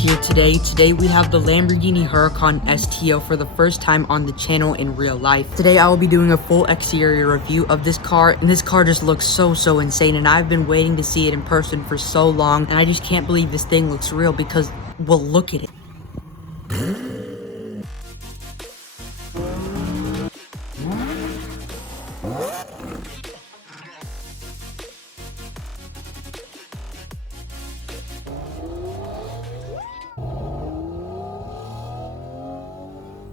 here today. Today we have the Lamborghini Huracan STO for the first time on the channel in real life. Today I will be doing a full exterior review of this car, and this car just looks so insane, and I've been waiting to see it in person for so long, and I just can't believe this thing looks real because, well, look at it.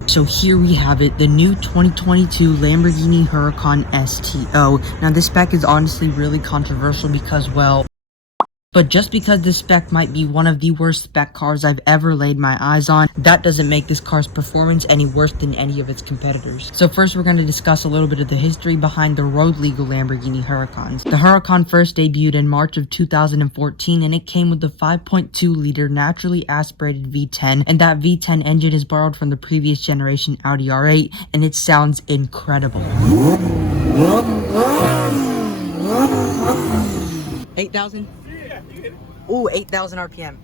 So here we have it, the new 2022 Lamborghini Huracan STO. Now this spec is honestly really controversial because, well, but just because this spec might be one of the worst spec cars I've ever laid my eyes on, that doesn't make this car's performance any worse than any of its competitors. So first we're going to discuss a little bit of the history behind the road legal Lamborghini Huracans. The Huracan first debuted in March of 2014, and it came with the 5.2 liter naturally aspirated V10, and that V10 engine is borrowed from the previous generation Audi R8, and it sounds incredible. 8,000? Ooh, 8,000 RPM.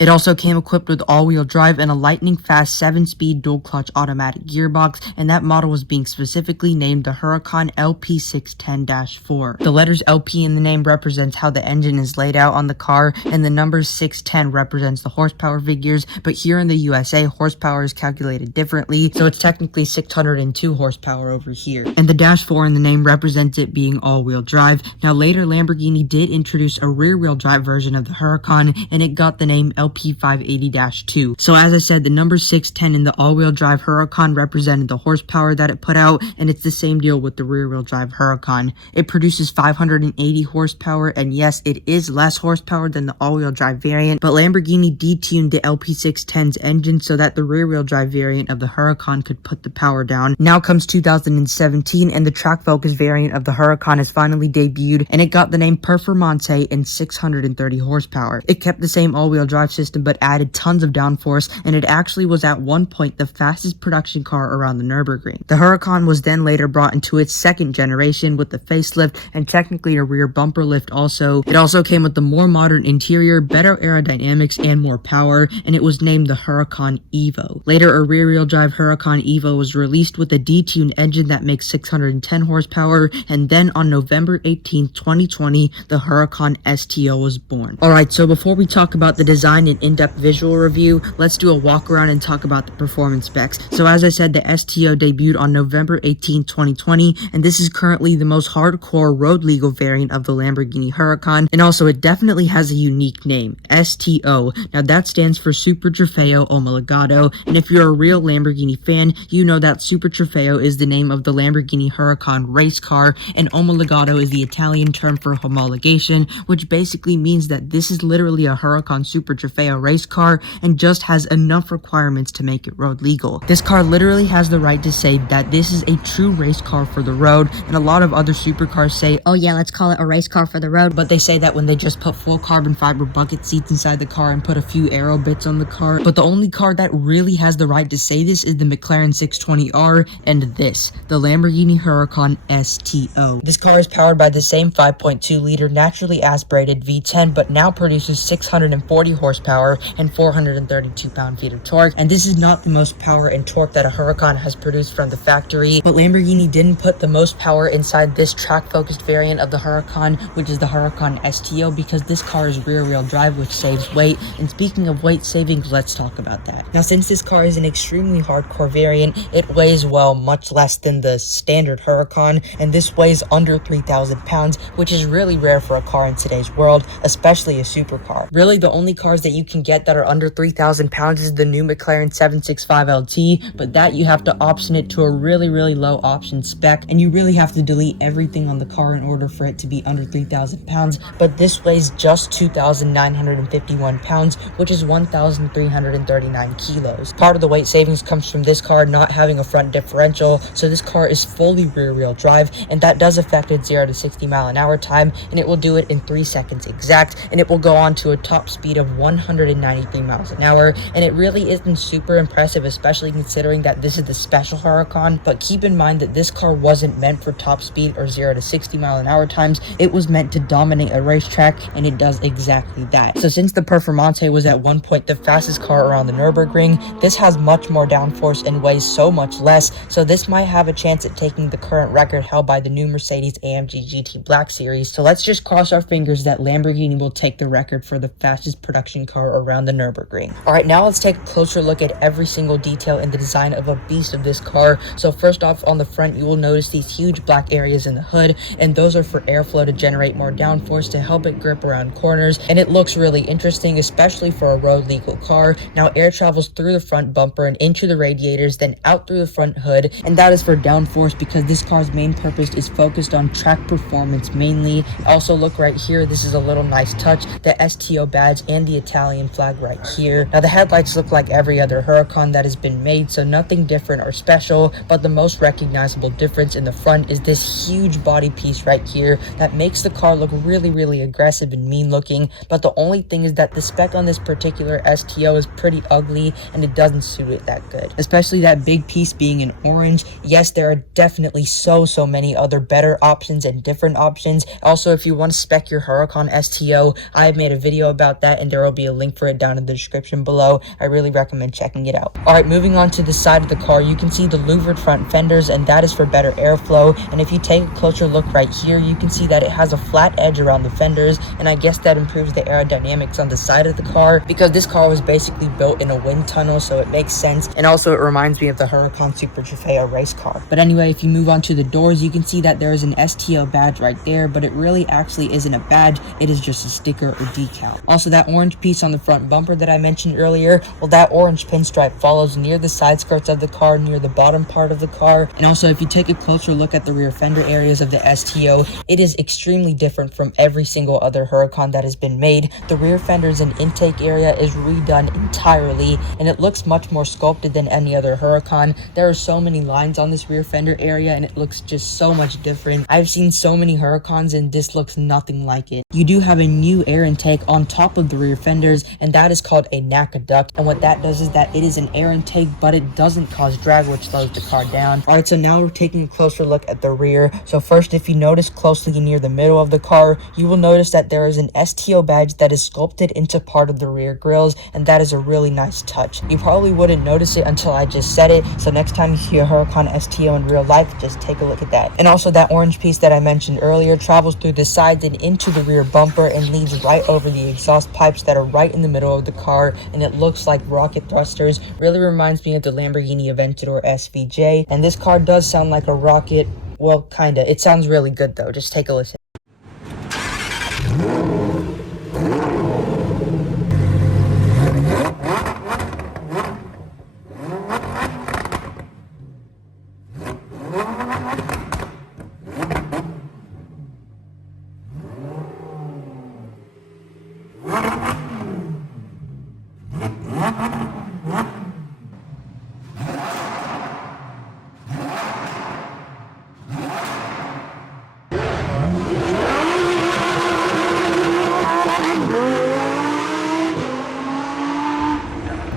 It also came equipped with all-wheel drive and a lightning-fast 7-speed dual-clutch automatic gearbox, and that model was being specifically named the Huracan LP610-4. The letters LP in the name represents how the engine is laid out on the car, and the number 610 represents the horsepower figures, but here in the USA, horsepower is calculated differently, so it's technically 602 horsepower over here. And the -4 in the name represents it being all-wheel drive. Now later, Lamborghini did introduce a rear-wheel drive version of the Huracan, and it got the name LP580-2. So as I said, the number 610 in the all-wheel drive Huracan represented the horsepower that it put out, and it's the same deal with the rear-wheel drive Huracan. It produces 580 horsepower, and yes, it is less horsepower than the all-wheel drive variant, but Lamborghini detuned the LP610's engine so that the rear-wheel drive variant of the Huracan could put the power down. Now comes 2017, and the track-focused variant of the Huracan has finally debuted, and it got the name Performance and 630 horsepower. It kept the same all-wheel drive system but added tons of downforce, and it actually was at one point the fastest production car around the Nürburgring. The Huracan was then later brought into its second generation with the facelift and technically a rear bumper lift also. It also came with the more modern interior, better aerodynamics, and more power, and it was named the Huracan Evo. Later, a rear-wheel drive Huracan Evo was released with a detuned engine that makes 610 horsepower, and then on November 18th, 2020, the Huracan STO was born. Alright, so before we talk about the design and in-depth visual review, let's do a walk around and talk about the performance specs. So as I said, the STO debuted on November 18, 2020, and this is currently the most hardcore road legal variant of the Lamborghini Huracan, and also it definitely has a unique name, STO. Now that stands for Super Trofeo Omologato, and if you're a real Lamborghini fan, you know that Super Trofeo is the name of the Lamborghini Huracan race car, and Omologato is the Italian term for homologation, which basically means that this is literally a Huracan Super Trofeo race car and just has enough requirements to make it road legal. This car literally has the right to say that this is a true race car for the road, and a lot of other supercars say, oh yeah, let's call it a race car for the road, but they say that when they just put full carbon fiber bucket seats inside the car and put a few aero bits on the car. But the only car that really has the right to say this is the McLaren 620R, and this, the Lamborghini Huracan STO. This car is powered by the same 5.2 liter naturally aspirated V10, but now produces 640 horsepower and 432 pound-feet of torque, and this is not the most power and torque that a Huracan has produced from the factory, but Lamborghini didn't put the most power inside this track-focused variant of the Huracan, which is the Huracan STO, because this car is rear-wheel drive, which saves weight. And speaking of weight savings, let's talk about that. Now, since this car is an extremely hardcore variant, it weighs, well, much less than the standard Huracan, and this weighs under 3,000 pounds, which is really rare for a car in today's world, especially a supercar. Really, the only cars that you can get that are under 3,000 pounds is the new McLaren 765 LT, but that you have to option it to a really low option spec, and you really have to delete everything on the car in order for it to be under 3,000 pounds, but this weighs just 2,951 pounds, which is 1,339 kilos. Part of the weight savings comes from this car not having a front differential, so this car is fully rear-wheel drive, and that does affect its 0 to 60 mile an hour time, and it will do it in 3 seconds exact, and it will go on to a top speed of 100 693 miles an hour, and it really isn't super impressive, especially considering that this is the special Huracan. But keep in mind that this car wasn't meant for top speed or 0 to 60 mile an hour times. It was meant to dominate a racetrack, and it does exactly that. So since the Performante was at one point the fastest car around the Nürburgring, this has much more downforce and weighs so much less, so this might have a chance at taking the current record held by the new Mercedes AMG GT Black Series. So let's just cross our fingers that Lamborghini will take the record for the fastest production car around the Nürburgring. Alright, now let's take a closer look at every single detail in the design of a beast of this car. So first off, on the front you will notice these huge black areas in the hood, and those are for airflow to generate more downforce to help it grip around corners, and it looks really interesting, especially for a road legal car. Now air travels through the front bumper and into the radiators, then out through the front hood, and that is for downforce because this car's main purpose is focused on track performance mainly. Also look right here, this is a little nice touch, the STO badge and the Italian flag right here. Now the headlights look like every other Huracan that has been made, so nothing different or special, but the most recognizable difference in the front is this huge body piece right here that makes the car look really aggressive and mean looking. But the only thing is that the spec on this particular STO is pretty ugly, and it doesn't suit it that good, especially that big piece being in orange. Yes, there are definitely so many other better options and different options. Also, if you want to spec your Huracan STO, I've made a video about that, and there will be a link for it down in the description below. I really recommend checking it out. Alright, moving on to the side of the car, you can see the louvered front fenders, and that is for better airflow. And if you take a closer look right here, you can see that it has a flat edge around the fenders, and I guess that improves the aerodynamics on the side of the car because this car was basically built in a wind tunnel, so it makes sense. And also it reminds me of the Huracan Super Trofeo race car. But anyway, if you move on to the doors, you can see that there is an STO badge right there, but it really actually isn't a badge, it is just a sticker or decal. Also, that orange piece on the front bumper that I mentioned earlier, well, that orange pinstripe follows near the side skirts of the car, near the bottom part of the car. And also, if you take a closer look at the rear fender areas of the STO, it is extremely different from every single other Huracan that has been made. The rear fenders and intake area is redone entirely, and it looks much more sculpted than any other Huracan. There are so many lines on this rear fender area, and it looks just so much different. I've seen so many Huracans, and this looks nothing like it. You do have a new air intake on top of the rear fenders, and that is called a NACA duct, and what that does is that it is an air intake, but it doesn't cause drag, which slows the car down. Alright, so now we're taking a closer look at the rear. So first, if you notice closely near the middle of the car, you will notice that there is an STO badge that is sculpted into part of the rear grills, and that is a really nice touch. You probably wouldn't notice it until I just said it, so next time you see a Huracan STO in real life, just take a look at that. And also, that orange piece that I mentioned earlier travels through the sides and into the rear bumper and leads right over the exhaust pipes that are right in the middle of the car, and it looks like rocket thrusters. Really reminds me of the Lamborghini Aventador SVJ, and this car does sound like a rocket. Well, kinda. It sounds really good though. Just take a listen.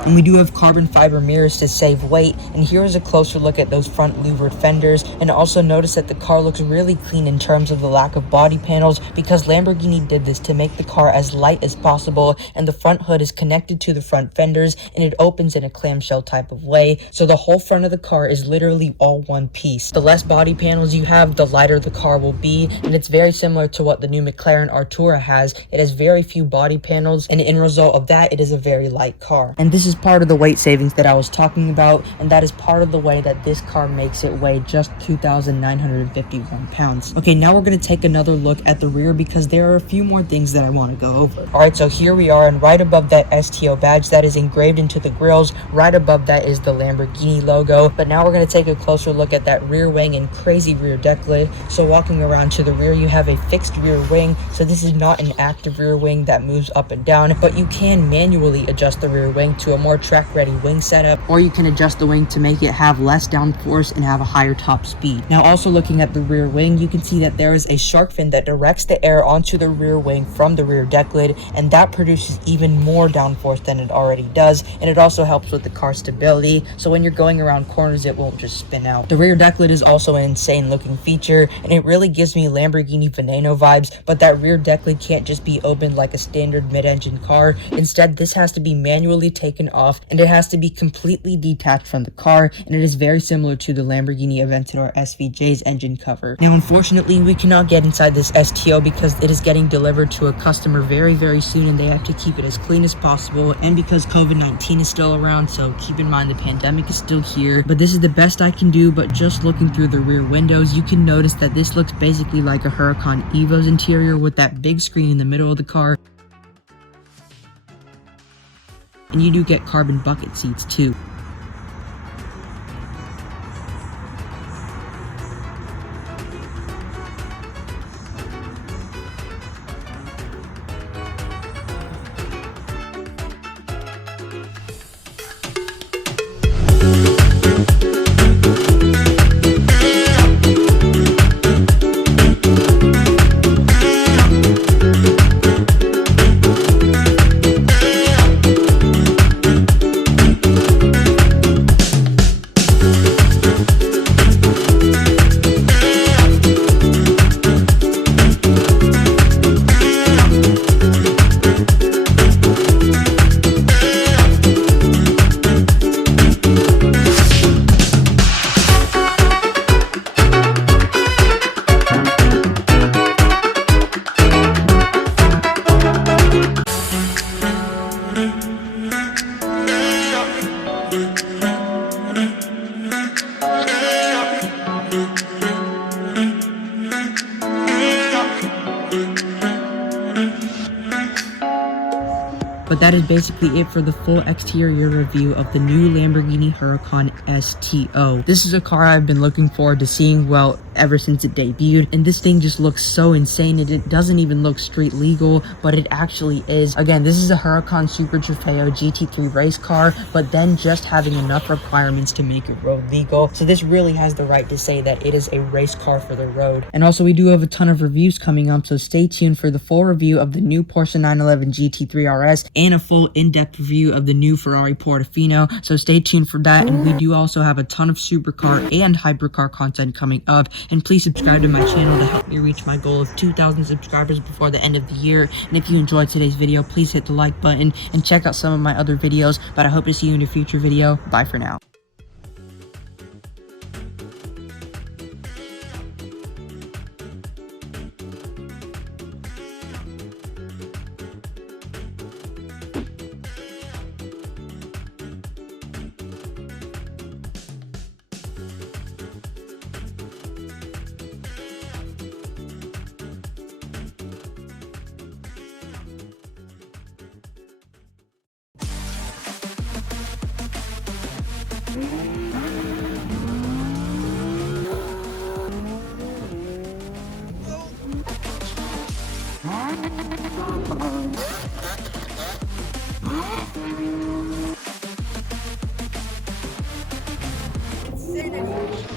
And we do have carbon fiber mirrors to save weight, and here is a closer look at those front louvered fenders. And also notice that the car looks really clean in terms of the lack of body panels, because Lamborghini did this to make the car as light as possible, and the front hood is connected to the front fenders, and it opens in a clamshell type of way, so the whole front of the car is literally all one piece. The less body panels you have, the lighter the car will be, and it's very similar to what the new McLaren Artura has. It has very few body panels, and in result of that, it is a very light car. And this is part of the weight savings that I was talking about, and that is part of the way that this car makes it weigh just 2,951 pounds. Okay, now we're going to take another look at the rear, because there are a few more things that I want to go over. Alright, so here we are, and right above that STO badge that is engraved into the grills, right above that is the Lamborghini logo. But now we're going to take a closer look at that rear wing and crazy rear deck lid. So walking around to the rear, you have a fixed rear wing, so this is not an active rear wing that moves up and down, but you can manually adjust the rear wing to a more track-ready wing setup, or you can adjust the wing to make it have less downforce and have a higher top speed. Now, also looking at the rear wing, you can see that there is a shark fin that directs the air onto the rear wing from the rear deck lid, and that produces even more downforce than it already does, and it also helps with the car stability, so when you're going around corners it won't just spin out. The rear deck lid is also an insane looking feature, and it really gives me Lamborghini Veneno vibes, but that rear deck lid can't just be opened like a standard mid-engine car. Instead, this has to be manually taken off, and it has to be completely detached from the car, and it is very similar to the Lamborghini Aventador SVJ's engine cover. Now, unfortunately, we cannot get inside this STO because it is getting delivered to a customer very soon, and they have to keep it as clean as possible, and because COVID-19 is still around, so keep in mind the pandemic is still here. But this is the best I can do. But just looking through the rear windows, you can notice that this looks basically like a Huracan Evo's interior with that big screen in the middle of the car, and you do get carbon bucket seats too. But that is basically it for the full exterior review of the new Lamborghini Huracan STO. This is a car I've been looking forward to seeing, well, ever since it debuted, and this thing just looks so insane, and it doesn't even look street legal, but it actually is. Again, this is a Huracan Super Trofeo GT3 race car, but then just having enough requirements to make it road legal, so this really has the right to say that it is a race car for the road. And also, we do have a ton of reviews coming up, so stay tuned for the full review of the new Porsche 911 GT3 RS and a full in-depth review of the new Ferrari Portofino, so stay tuned for that. And we do also have a ton of supercar and hypercar content coming up, and please subscribe to my channel to help me reach my goal of 2,000 subscribers before the end of the year. And if you enjoyed today's video, please hit the like button and check out some of my other videos, but I hope to see you in a future video. Bye for now. Insanity.